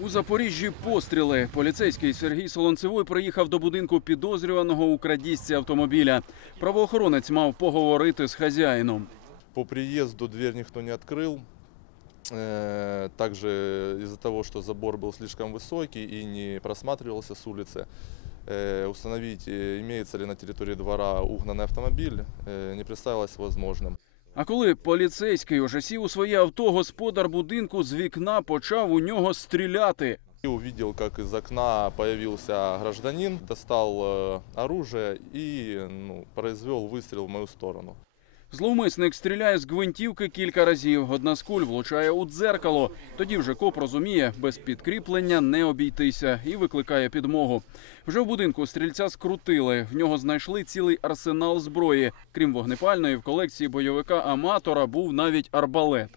У Запоріжжі постріли. Поліцейський Сергій Солонцевой приїхав до будинку підозрюваного у крадіжці автомобіля. Правоохоронець мав поговорити з хазяїном. По приезду дверь никто не открыл. Э, Также из-за того, что забор был слишком высокий и не просматривался с улицы, э, установить, э, имеется ли на территории двора угнанный автомобиль, э, не представилось возможным. А коли поліцейський уже сів у своє авто, господар будинку з вікна почав у нього стріляти. И увидел, как из окна появился гражданин, достал э, оружие и ну, произвел выстрел в мою сторону. Зловмисник стріляє з гвинтівки кілька разів. Одна з куль влучає у дзеркало. Тоді вже коп розуміє, без підкріплення не обійтися і викликає підмогу. Вже в будинку стрільця скрутили. В нього знайшли цілий арсенал зброї. Крім вогнепальної, в колекції бойовика аматора був навіть арбалет.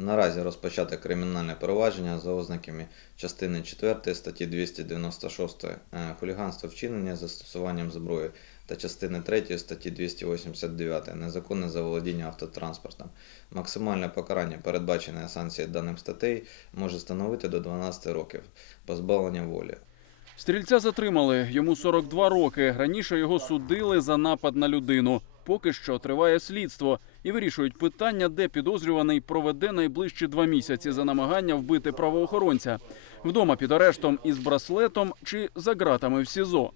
Наразі розпочате кримінальне провадження за ознаками частини 4 статті 296 е, хуліганство вчинення застосуванням зброї та частини 3 статті 289 незаконне заволодіння автотранспортом. Максимальне покарання, передбачене санкцією даних статей, може становити до 12 років позбавлення волі. Стрільця затримали. Йому 42 роки. Раніше його судили за напад на людину. Поки що триває слідство і вирішують питання, де підозрюваний проведе найближчі два місяці за намагання вбити правоохоронця. Вдома під арештом із браслетом чи за ґратами в СІЗО.